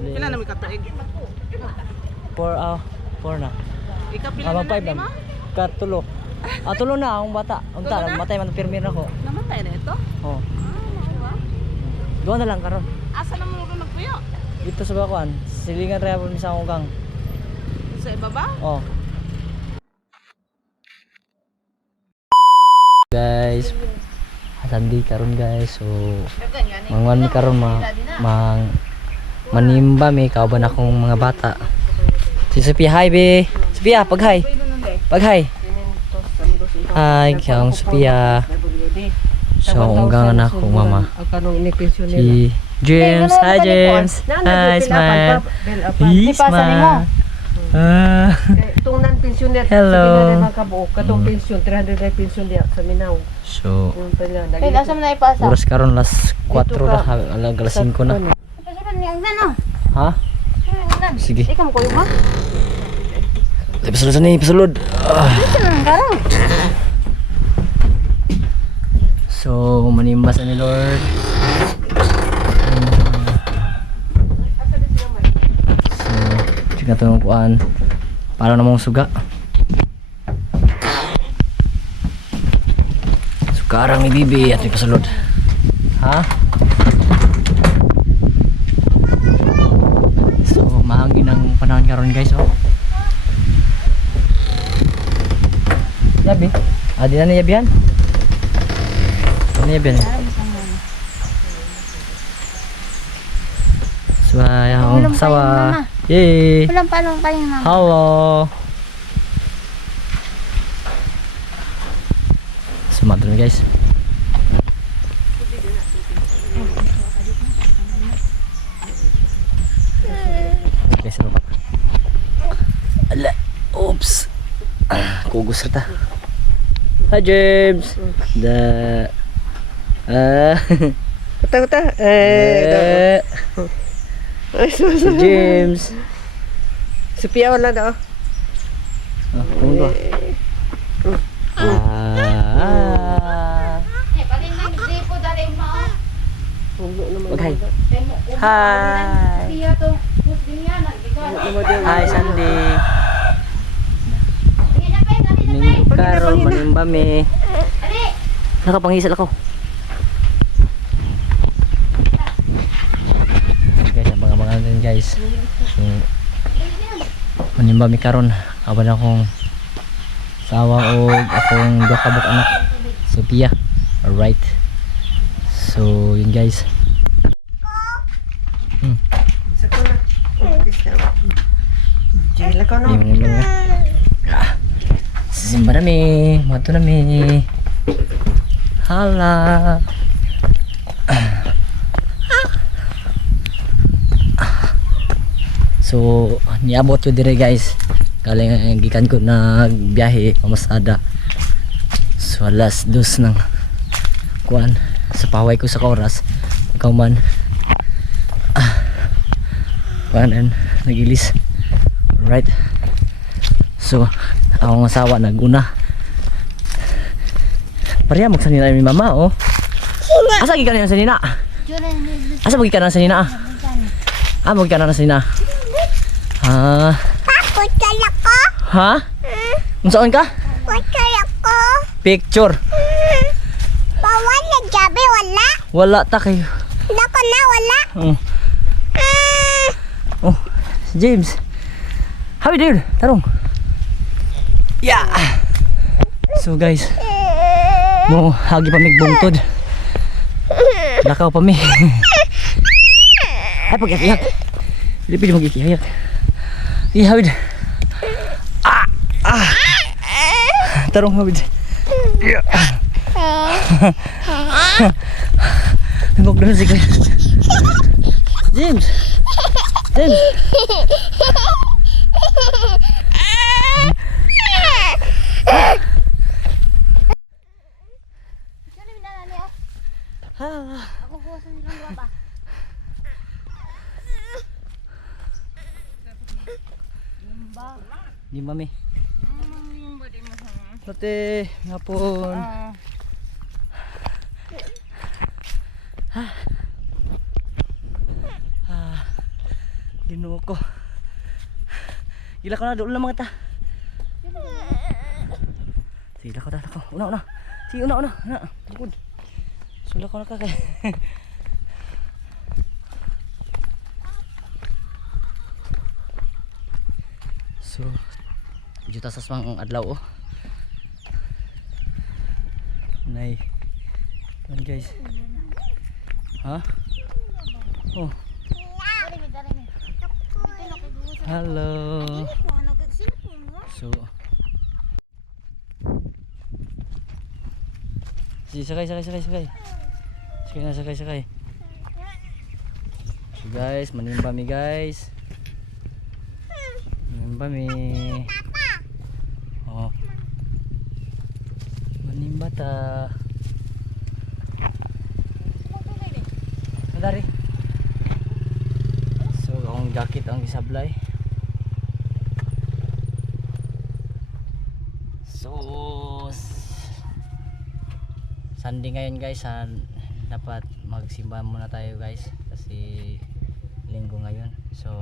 Pila na may katuig? 4 na. Ikaw pila na Five lima? Katulo. Tulo na ang bata. Ang Tulo na? matay man pirmir ako. Namatay na ito? Oh. Mauwa. Duha na lang karon. Asa na mo nagpuyo? Dito sa bakuan, silingan ra mi sa akong gang. Sa ibaba? Oh. Guys, sandi karon guys. So, mangwan mi karon manimba mi kauban akong mga bata. Si Sophia, hi be. Sophia, pag-hi. Pag-hi. Hi, kang Sophia. So, unggangan ako mama. Si James, hi James. Hi, smile. Hi, smile. Tungnan pensioner Hello. katong pension 300 ay pension diya sa Minaw. So, Kaya asa mo na ipasa? oras karon las 4 na, alas 5 na. Ha? Sige. Ikaw mo kuyo mo? Pasulod sana, pasulod. So, manimba sa ni Lord. So, check na itong kuhaan. Para namang suga. Sukarang ni Bibi at may pasulod. Ha? So, mahangin ang panahon karon guys, oh. Yabi? Di na yabihan? Ano yabihan? Sayang sawa. Yay! Walang palong kayong mama. Hello! Sumat rin guys. Guys, ano ba? Ala! Oops! Kugos rita. Hi James! Kata Si James! Sophia wala na. Kung ba? Okay. Hi! Hi Sandy! Minggo karon manimba mi. Nakapangisal ako. Guys, abang-abangan din guys. So, manimba mi karon. Kaban akong sawa o akong duha ka anak. Sophia. Alright. So, yun guys. Jela ko no. Simba na mi, mato na mi. Hala. So, niabot ko dire guys. Kaling gikan ko nagbiyahe pamasada. So, alas 2 ng kuan sa paway ko sa oras. Ikaw man. Kuan nagilis. Right. So, akong asawa naguna. Pareha magsanina ni mama, oh. Asa gikan na sanina? Asa mo gikan na sanina? Mo gikan na sanina. Ha? Pagkala ko? Ha? Unsaon ka? Pagkala ko? Picture. Bawal na gabi, wala? Wala ta kayo. Wala ko na, wala? Oh, James. How you doing? Tarong. Yeah. So guys, mo hagi pa mig bungtod. Lakaw pa mi. Ay pag-iyak. Dili mag-iyak. Hawid. Tarong hawid. Nagok na si Kuya. James. James. Ako kuwasan nilang baba. Di mami. Ate, ngapon. Ginoo ko. Gila ko na, doon lang mga ta. Sige, lako. Una. Sige, una. Bukod. Sula ko na ka kay. So, juta sa smang adlaw oh. Nay. Yan guys. Ha? Oh. Dari. Hello. Ano ka cellphone mo? So, sige, sakay. Sakay. So guys, manimba mi guys. Manimba mi. Oh. Manimba ta. Dari. So, akong jacket ang isablay. So, Sunday ngayon guys, dapat magsimba muna tayo guys kasi linggo ngayon. So,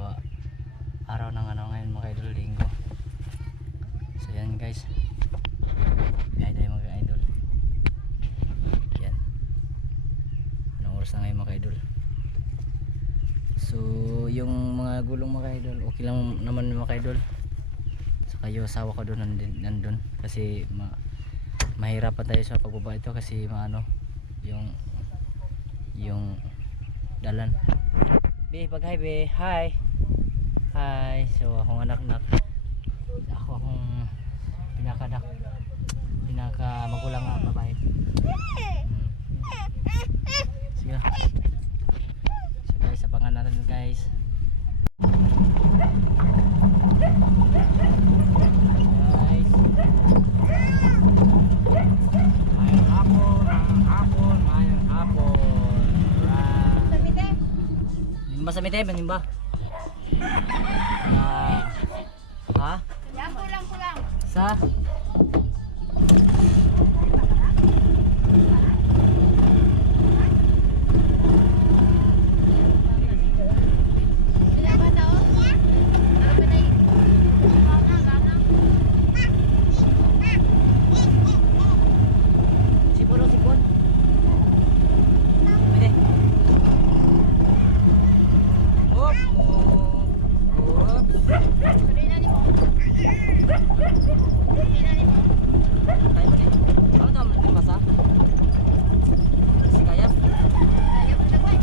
araw ng ano ngayon mga idol, linggo. So yan guys, biyahe tayo mga idol. Yan, anong oras na ngayon mga idol. So yung mga gulong mga idol, okay lang naman mga idol. Saka yung asawa ko doon nandun kasi mahirapan tayo sa pagbaba ito kasi maano yung dalan. Be, pag-hi be, hi. So akong anak akong pinaka magulang na babae. Sige na. So guys, abangan natin guys. Guys, mayang hapon. Right. Nimba sa mite, nimba. Ha? Pulang. Sa? Sila ba tao? Ano ba na yun? Gana. Sipon. Pwede. Sorry na ni mo. Kaya mo din. Ano ito? Ang basa? Si Kayap.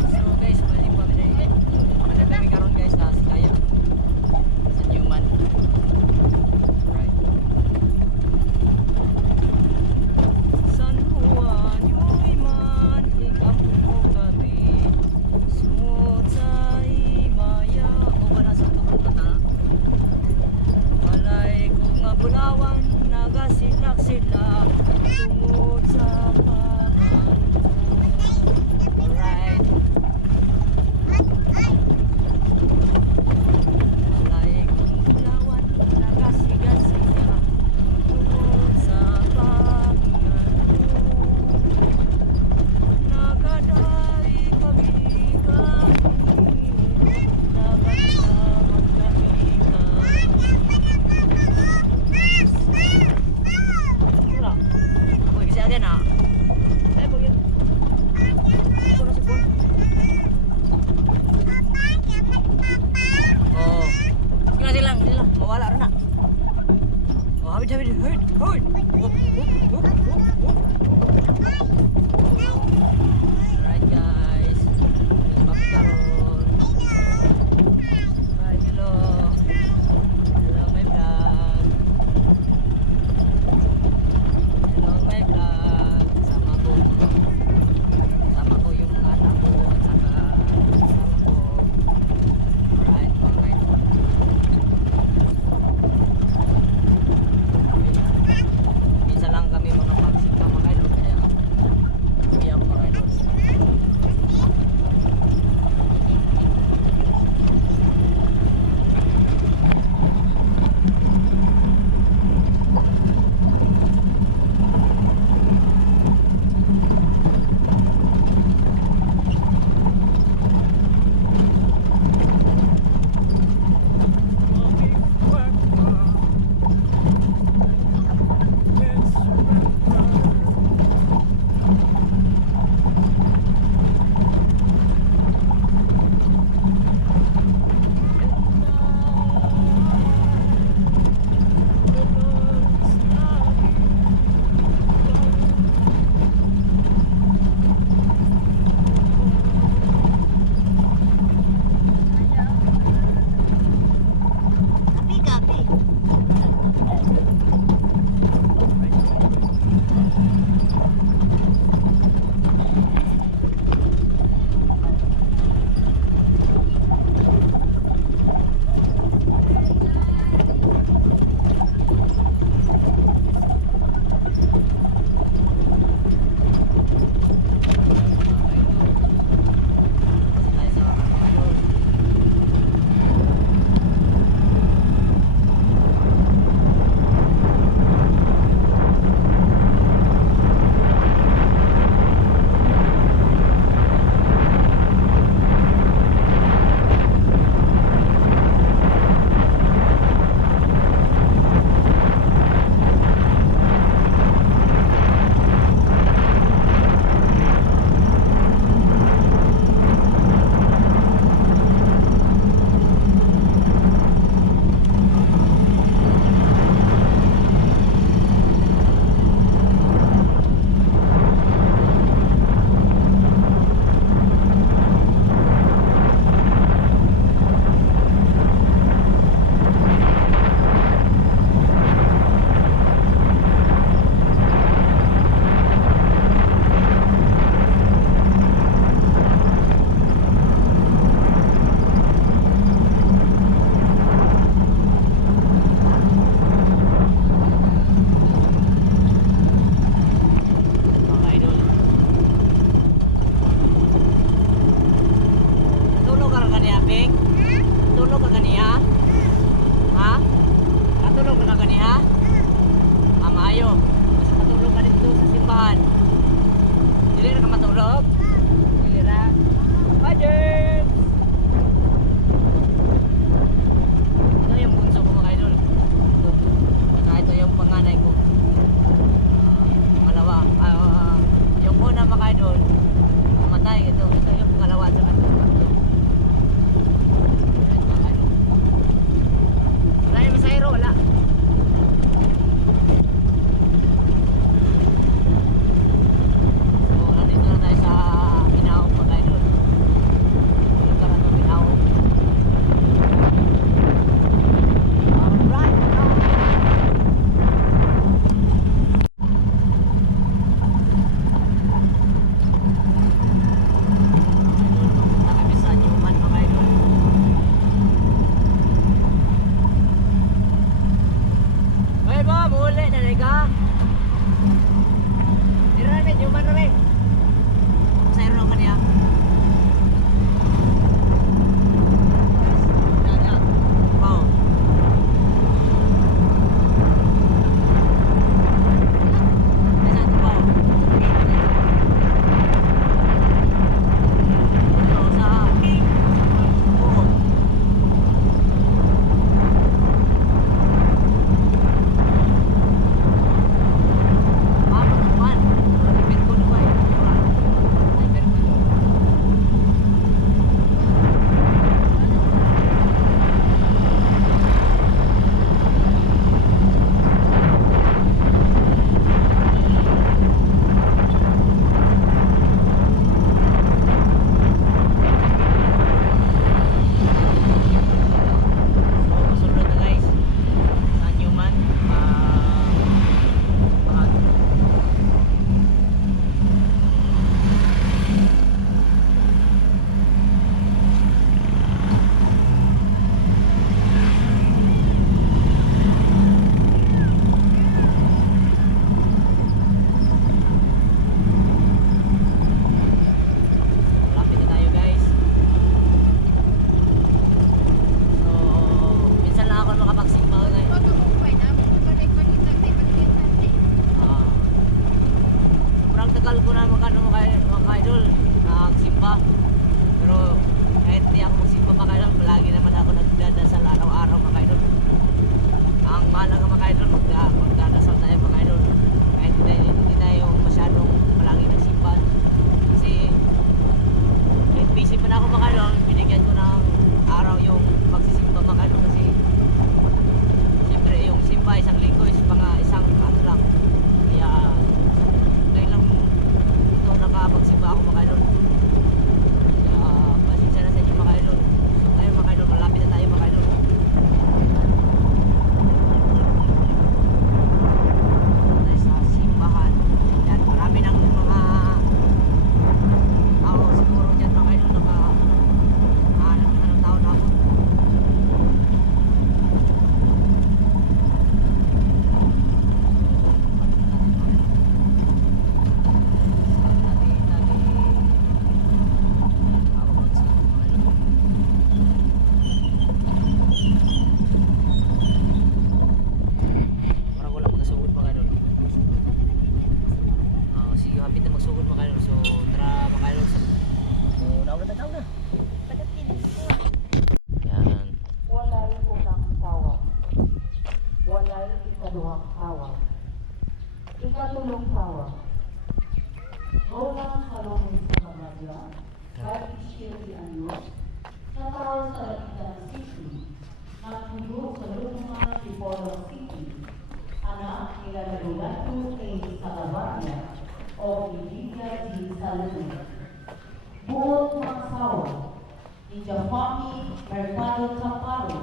So guys, maling po kami dahil. Maganda kami karoon guys na si Kayap. Sa Newman. Right. San Juan, Newman, ikampo mo kami. Sumot sa Himaya. O ba nasa October na ta? Malay ko nga Bulawan, nagasilak-silak tungod sa panahon. Alright. Malay ko Bulawan, nagasigat-silak tungod sa panahon. Nagadari kami wala. Uy, kasi agad na. Ay, pag yun. Ito na si Bon. Oo. Sige na silang. Mawala rin na. Oh, habit. Hurt. Whoop. Alright guys. Bakkaron. Bye, hello. Hello, my vlog. Sama ko yung anak ko at saka kasama ko. Alright, mga idol. ikaduhang tawag. Ikatulong tawag. Roland Salomon sa Kamadya, kahit iskiri ang Diyos, sa tao sa Lapitan City, nagpuyo sa lumuhan ni Polo City, anak nila Rolando A. Salavarria o Lidia G. Salomon. Buong pangsawa ni Jafami Mercado Caparo,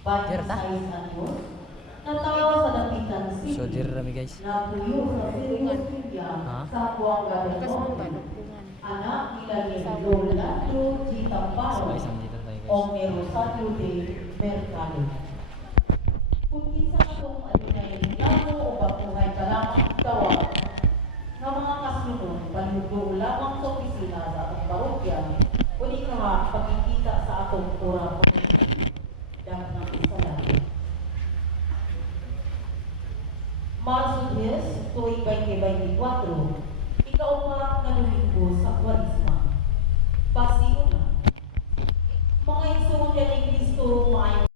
Bayan Dirta. Sais Anyos, na tao sa Lapitan City, So dire rami guys. napuyo sa Sirius Media Ha? sa Buanga del Bukas mo ba? Norte, Lugpungan. anak nila ni Rolando G. So Tamparo guys, nandito tayo o guys. ni Rosario de Mercado. Kung kinsa katong adunay reklamo o bakuhay ka lamang tawag ng mga kasunod, palugdo lamang sa opisina sa atong parokya o di ka nga pagkikita sa atong kurang dapat ng isa lang. Marso 10, tuwing 2024, ika-4 na Domingo sa Kwarisma. Pasiyo na. Mga igsoon ni Kristo, maayong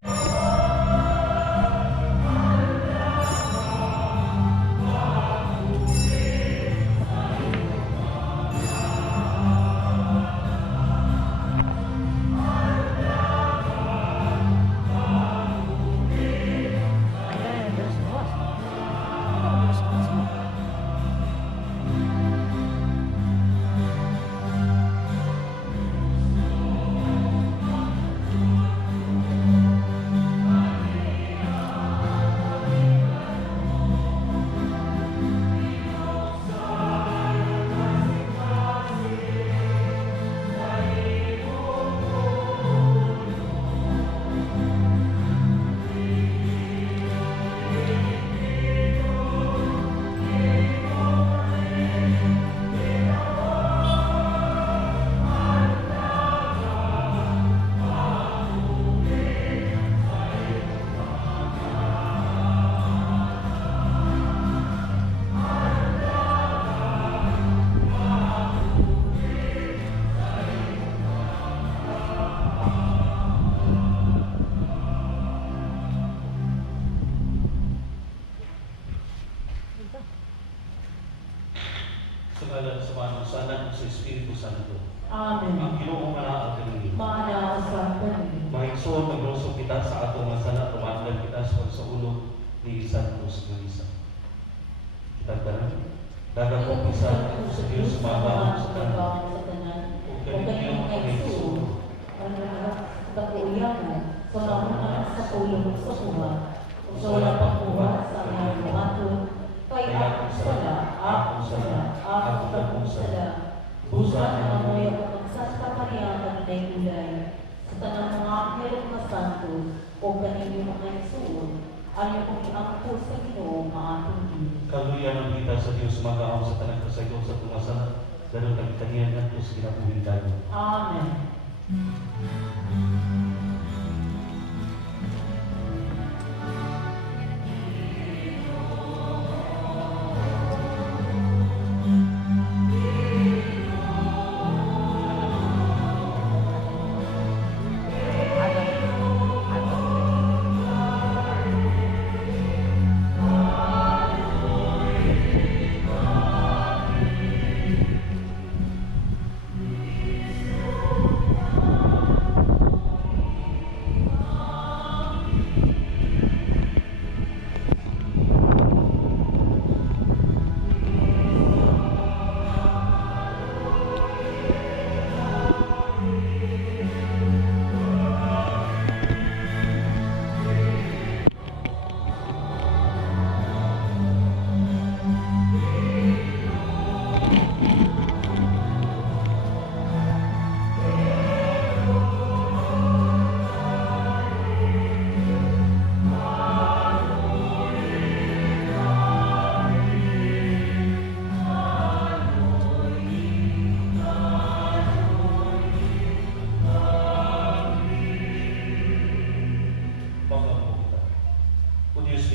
Sa ngalan sa Anak, sa Anak, sa Espiritu Santo. Amen. Ang Ginoo manaag kini. Mana sa kani. Mahigsuon magloso kita sa atong mga sana, tumandan kita sa ulo ni Santos Melissa. Kita tanan. Dagang umpisa sa Diyos mabahon sa tanan. O kaniyong pangigsuon. Sa kuyaman, sa lamunan sa tulong sa buwan, sa wala pagbuhat sa mga buhaton, kay akong sala, akong sala, busa na amoy ang pagsasta kaniya kanilay-ulay, sa tanang mga anghel na santo, o kaninyong mga igsuon, ano kong iangko sa Ginoo maatong Kaluyan ang kita sa Diyos magahon sa tanang kasayaw sa tumasana. Ganun ang kaniyan nato sa kinabuhin tayo. Amen.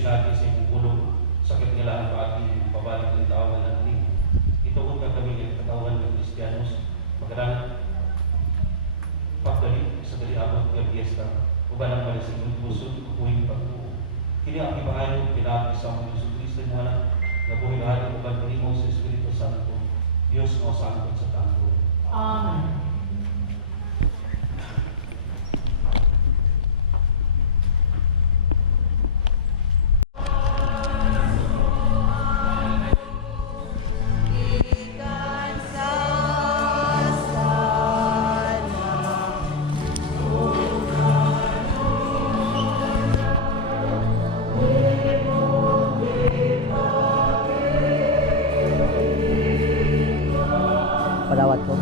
natin sa inyong ulong, sakit nila ang pagi, pabalik ng tawanan ng linggo. Ituon ka kami ng katawan ng Kristiyanos, magalang pagdali sa daliabot ng fiesta, uban ang mali sa inyong pusod, kukuhin pag-uo. Kini ang ibangayo pinagi sa mga Yesu Kristo mo na nabuhay hali mo kan mo sa Espiritu Santo. Dios mo sa angkot sa tanto. Amen. Padawat ko.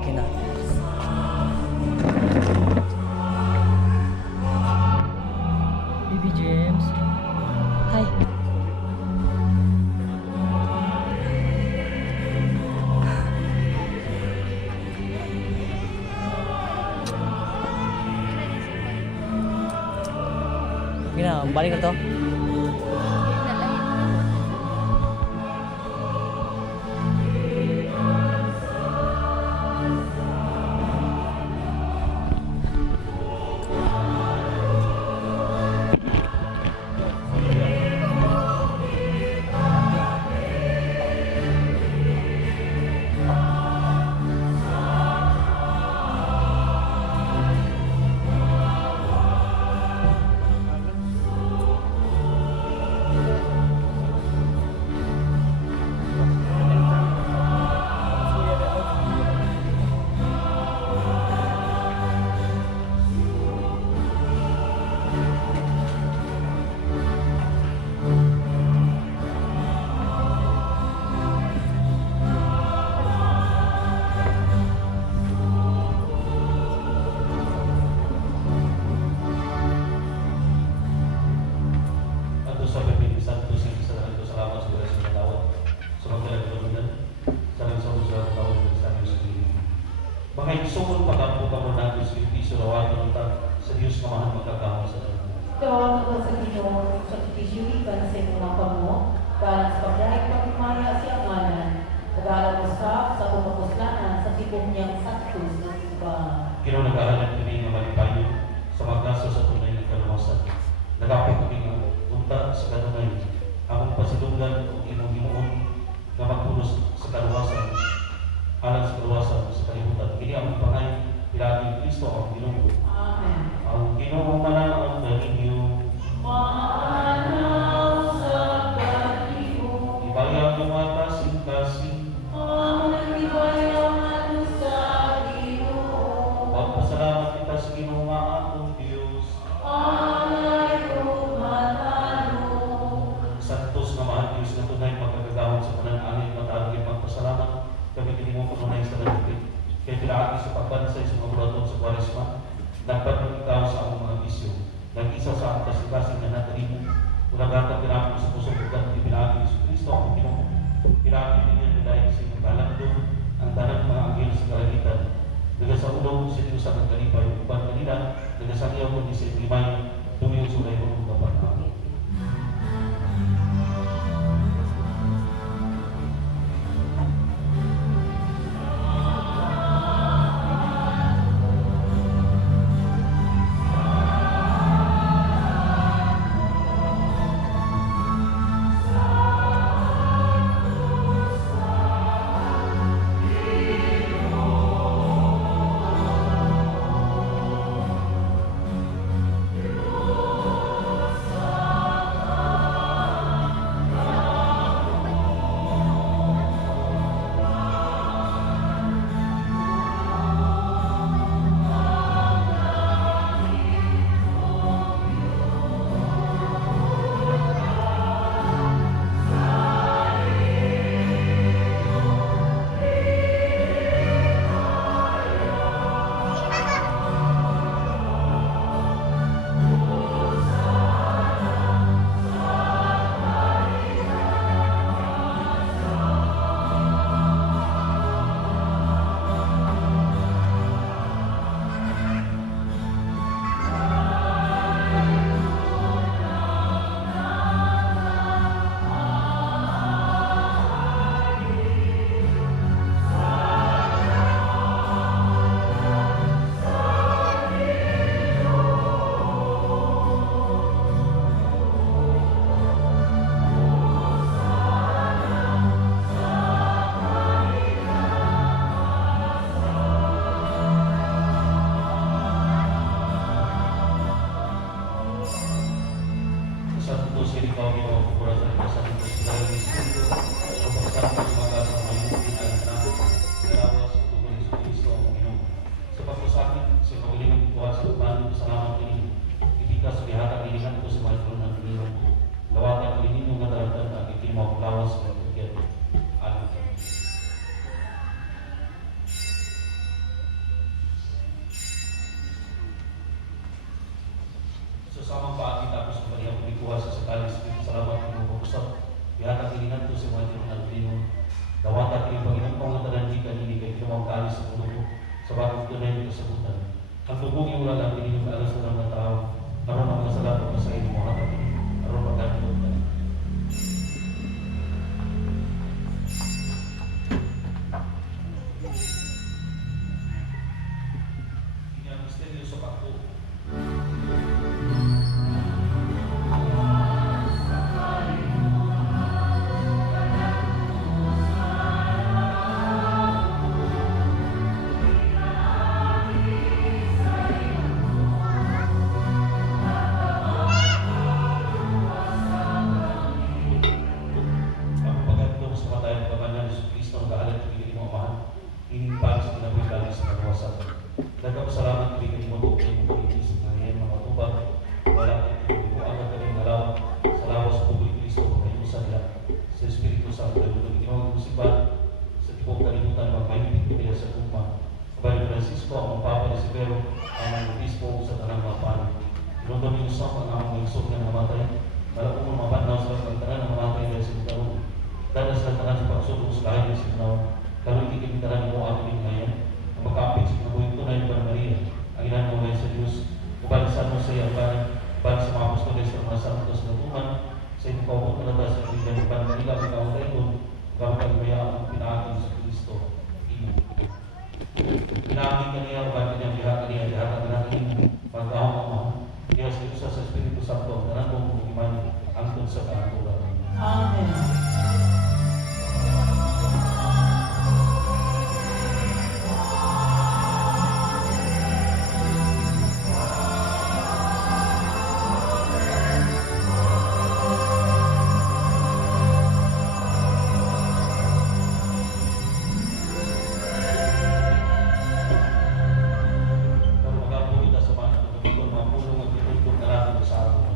Okay na. Baby James. Hi. Okay na, balik na to. Ato sa Pilipinas Santo sa kasalanan ko salamat sa oras ng tawad. Sa mga kailangan sa usa ng tawad ng sa Diyos Kristo. Mga igsukol pagampo ka mo natin sa Kristo rawan sa Diyos na mahal magkakamo sa Diyos. Kawan ko sa Ginoo sa pagtisiwikan sa mga pamo, para sa pagdahig pagmaya sa amanan, pag-aaral sa pumapuslanan sa tibong niyang saktos ng iba. Kinunagaran kini nga malipayo sa magkaso sa tunay ng kaluwasan. Nagapit kami nga punta sa kanunay. Among pasidunggan o imong himuon nga magpulos sa kaluwasan. Alang sa kaluwasan sa kalibutan. Kini among pangay pilagi Kristo ang Ginoo. Amen. Ang Ginoo mananaon na ninyo. Maanaw sa pag-ibig, Ibayang yung mga kasing-kasing. ang nagbibayaman sa Ginoo. Magpasalamat kita sa Ginoo nga atong Diyos. Alayo manalo, Santos nga mahal Diyos na tunay magkagagawad sa pananangin matagin magpasalamat kami kini mo panunay sa nagpit. Kaya pilaagi sa pagbansay sa mga buhaton sa Kwaresma, nagpatong ikaw sa among mga bisyo. Nag-isa sa ang kasing-kasing na natalimo. Unagatang pinapos sa pusong pagkat pilaagi sa Kristo ang Ginoo. Pilaagi ninyo dahil sa inyong kalandong ang tanang mga anghel sa kalangitan. Daga sa ulong sa Diyos ang kalipay, upan kanila, daga sa iyaw kundi sa imay, tumiyong sulay mo kapan. Amen. na yung kasagutan. Ang tubong yung wala lang, hindi yung alas na ng tao. Aron ang kasalanan sa inyo mga kapatid. Aron magkakilog na. Ini ang misteryo sa pagpo. Pagpagandong sa matay ng Panginoon Yesus Cristo ang gaalan ng bigay mo amahan, inipag sa pinabuhi sa kanawasan. Nagkapasalamat bigay mo ito ng mga sa kanyang mga tubag, wala ito mo agad kaming nalaw sa lawas sa Pugli Cristo pagkayusan nila sa Espiritu Santo ng Panginoon musibat sa tipong kalimutan ng mahimik nila sa tugma. Kabay Francisco, ang Papa ni Severo, ang mga Obispo sa tanang mga paano. Inundang yung sa mga mga isok na namatay, malapong mga mapanaw sa pagtangan ng namatay dahil sa Butaron. Dahil sa tangan sa pagsulong sa kahit sa Butaron, karoon ikimitaran mo ang ating ngayon, ang magkapit sa kinabuhin tunay ng Bar Maria, ang inanaway sa Diyos, kubalisan mo sa iyang bayan, balik sa mga apostoles ng mga santos na tuman, sa iyong kaupot na nata sa Biblia ng Bar Maria, ang kautay doon, kapag mayaan ang pinaakin sa Kristo. Imo. Pinaakin ka niya, bakit niya dihat niya, dihat ang natin, pag-ahong ang mahal. Kaya sa Diyos sa Espiritu Santo, tanan mo kung iman ang sa kaanturan. Amen. Kung magabuhi na sa mga tutubigon, mga pulong at pinutong na natin sa atin.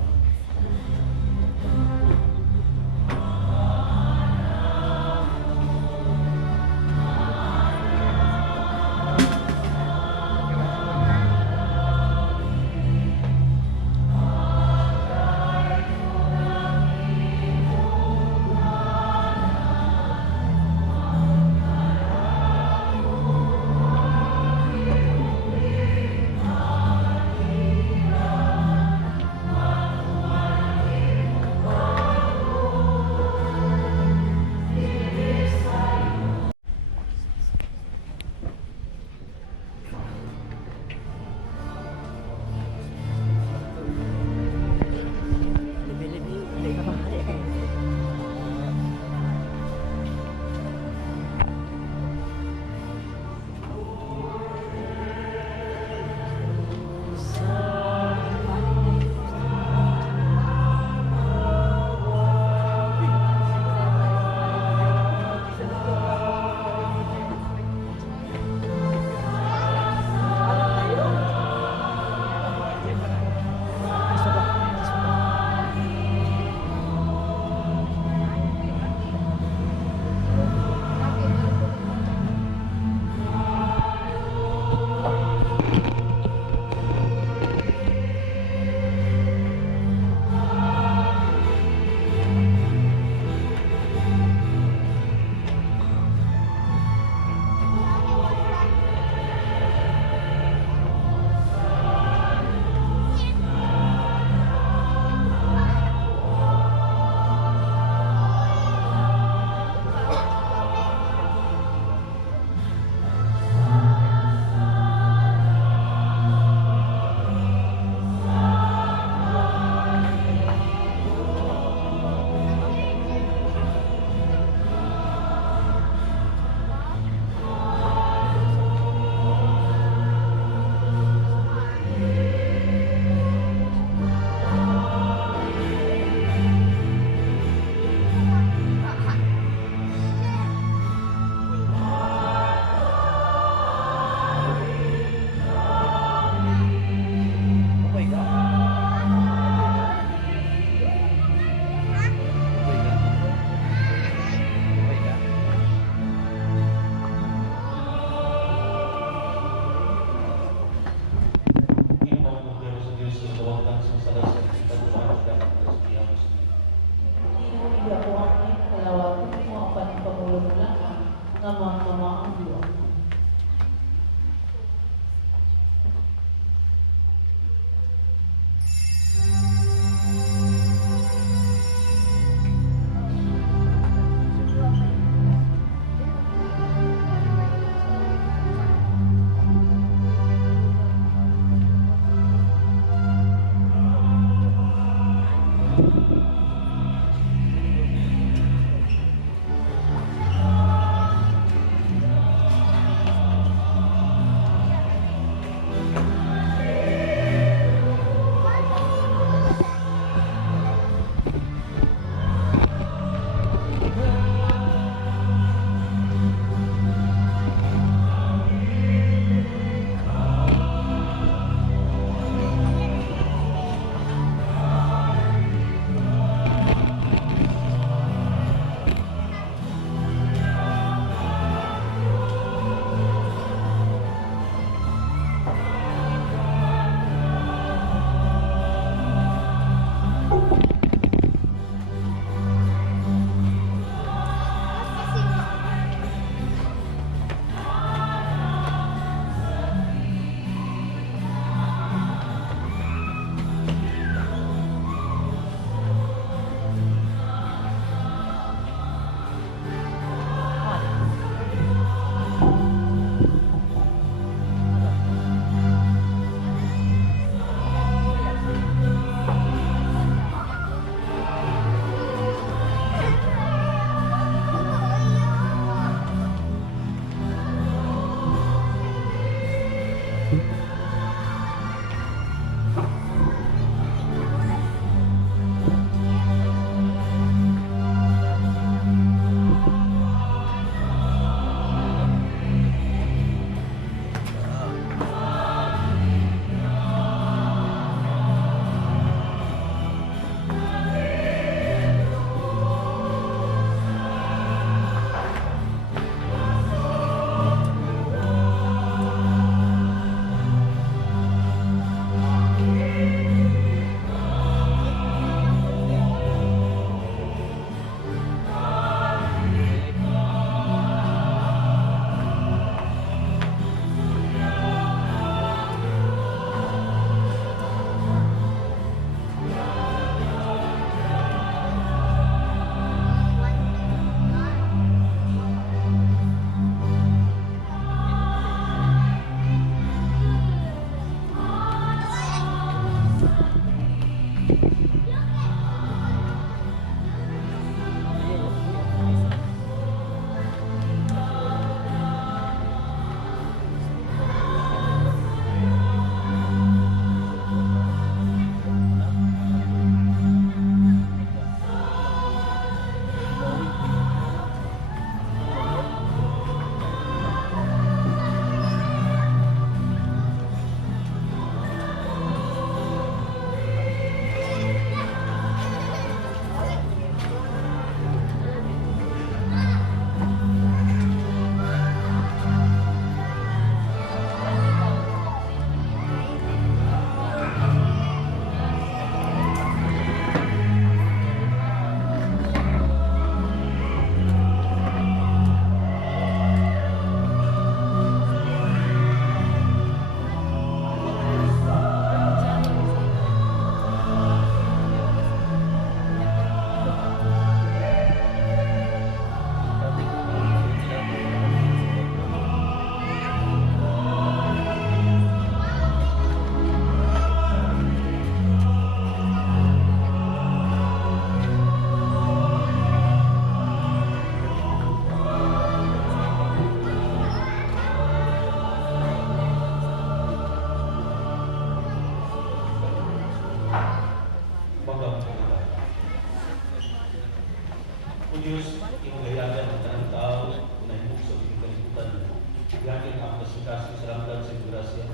yakin ang kasih keselamatan sa grasya.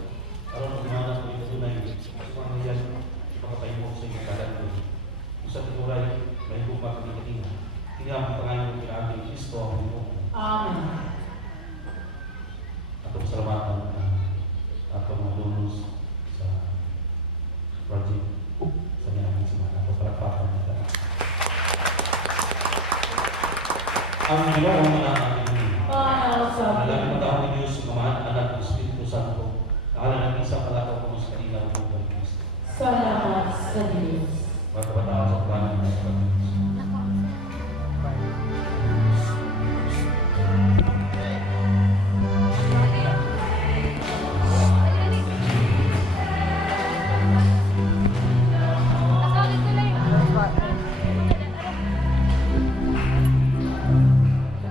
Aron gumana ko ito tunay sa mga yan ipakapahimo sa iyong kalan ko. Sa tiguray, may bumag kami Ini ang pangalan ng Aming Kristo ang Panginoon. Amen. Atong salamatan at pamulunod sa project sa minamang simana. At palakpakan nila. Ang Panginoon na ating Alam mo taon ng Diyos, Amahan, Anak, at Espiritu Santo, nakalan ng isang kalakaw ko sa kanila ng Panginoon Kristo. Salamat sa Diyos. Pagkabataan sa planan ng Panginoon.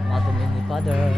Patuloy ni Father.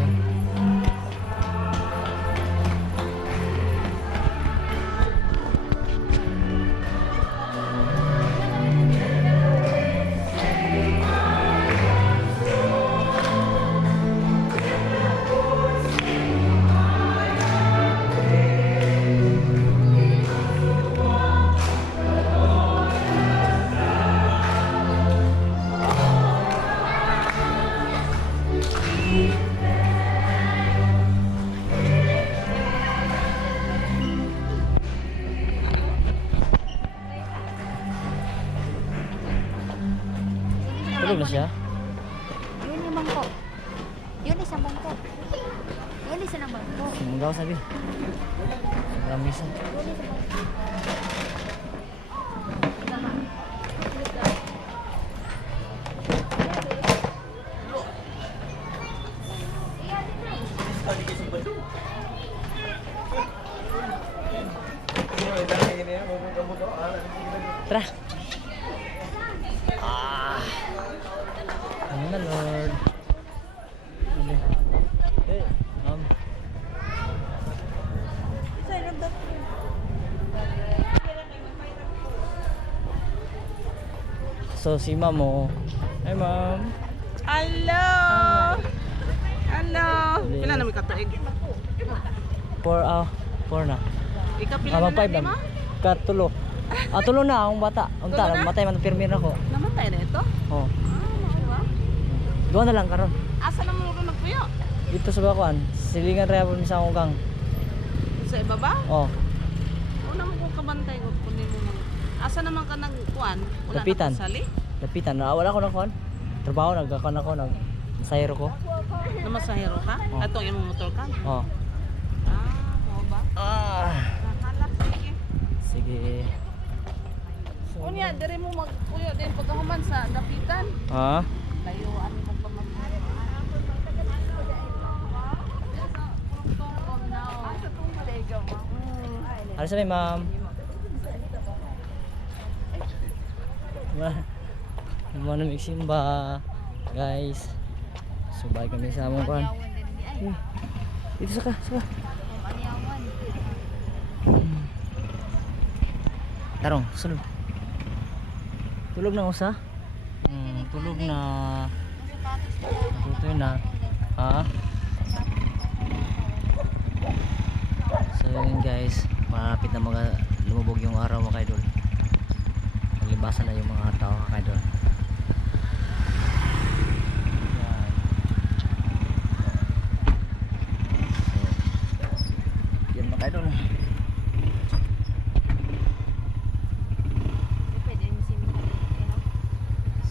Tulog na siya? Yun yung bangko. Yun isang bangko. Yun isang bangko. Sumunggaw sabi. Sobrang misa. Tara. Ano na, Lord? Ano? Eh, So, si Ma'am mo. Hi, Ma'am. Hello! Hello! Pila na may kataig? 4 na. Ikaw pila Ah, na mag-5 lima? na. Katulo. Tulo na ang bata. Ang Tulo tala, na? matay man pirmir ako. Namatay na ito? Oh. Ba? Duha na lang karon. Asa na mo nagpuyo? Dito sa bakuan, silingan ra po sa akong gang. Sa ibaba? Oh, Una mo kong kabantay ko kunin mo man. Asa naman ka nang kuan? Wala Lapitan. na kang sali? lapitan na wala ko na kuan. Trabaho nagkakon ako nag sayro ko. Namasahero ka? Oh. Atong imong motor ka? Oh. Mo ba? Nakalak, sige. Sige. Unya, diri mo magpuyo din pagkahuman sa dapitan. Ha? Layuan mo pa Ano sabi, Ma'am? Mana magsimba, guys. Subay kami sa among kuan. Dito saka. Tarong, sulod. Tulog na usa? Tulog na. Tutoy na. Ha? So yun guys, malapit na lumubog yung araw mga idol. Naglibasan na yung mga tao mga idol. So, yan mga idol.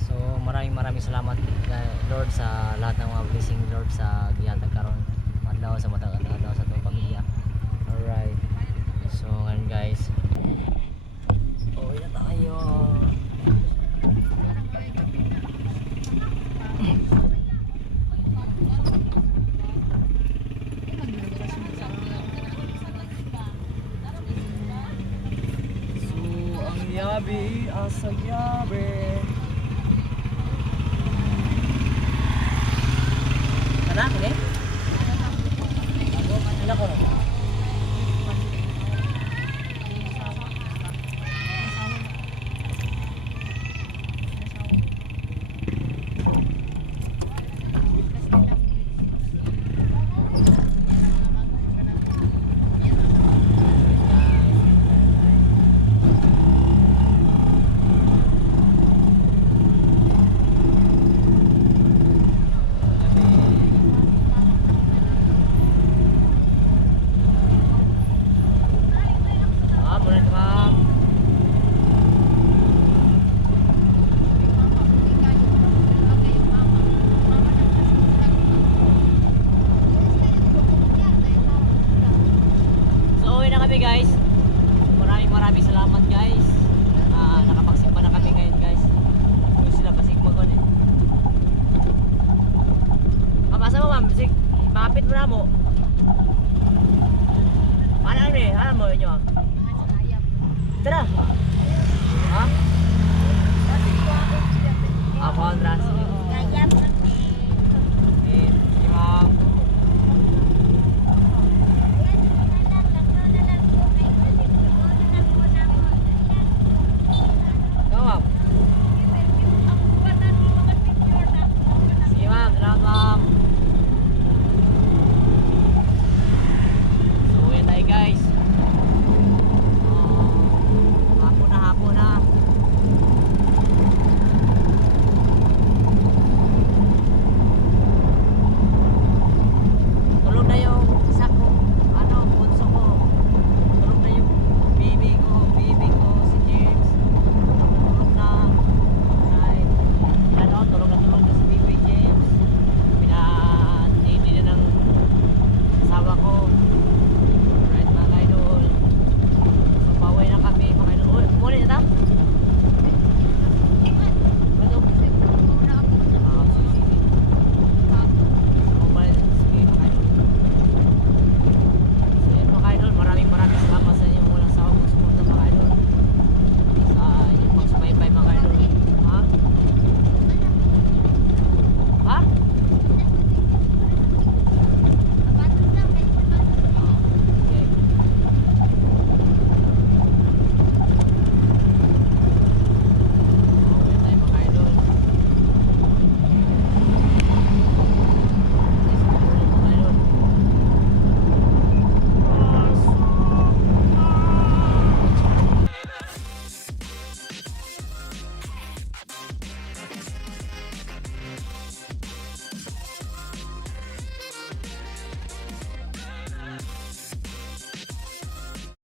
So maraming salamat Lord sa lahat ng mga blessing Lord sa gihatag karon adlaw sa matag adlaw sa atong pamilya. Alright. So ngayon guys. Oh, yan tayo. So ang yabi asa yabi. Ano ni? Ano ko? kami guys. Maraming salamat guys. Nakapagsimba na kami ngayon guys. Yung sila pasigma ko eh. Ma'am, asa mo ma'am? Mapit mo na mo. Ano eh? Ano mo yun yun? Tara! Ha? Ako ang dress. Kaya